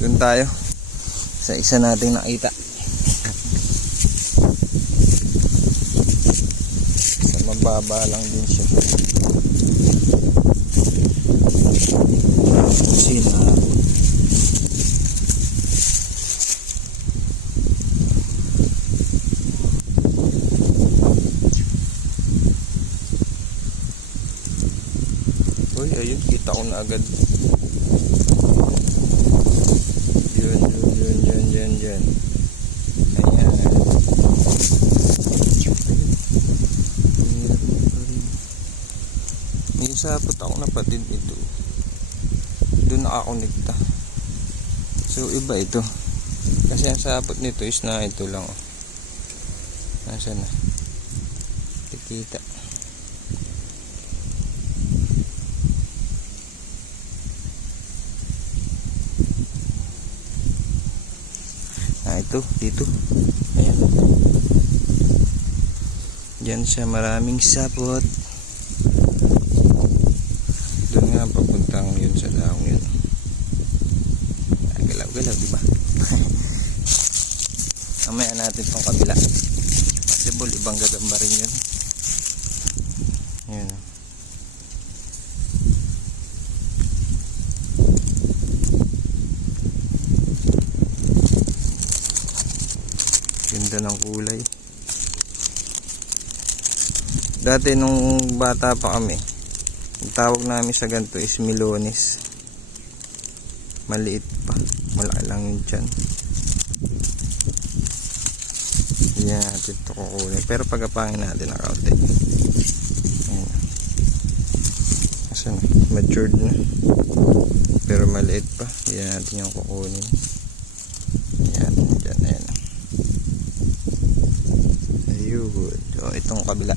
Doon tayo sa isa nating nakita. Sa mababa lang din siya. Sinabot. Uy, ayun, kita ko na agad. Yun. Ayan. Yung sapot ako napatid ito. Doon nakakonekta. So iba ito. Kasi ang sapot nito is na ito lang. Nasaan na? Tikita. Ito, dito. Ayan. Diyan siya, maraming sapot. Doon nga papuntang yun sa daong yun. Galaw-galaw, diba? Mamaya natin itong kabila. Possible, ibang gagamba rin yun. Ayan. Ganda ng kulay. Dati nung bata pa kami, ang tawag namin sa ganito is milones. Maliit pa, malaki lang yun dyan. Hindi natin ito kukunin, pero pagapangin natin ang kaunti. Asan na? Matured na, pero maliit pa. Hindi natin yung kukunin. Ayan, dyan, ayan. Ayun. So, itong kabila.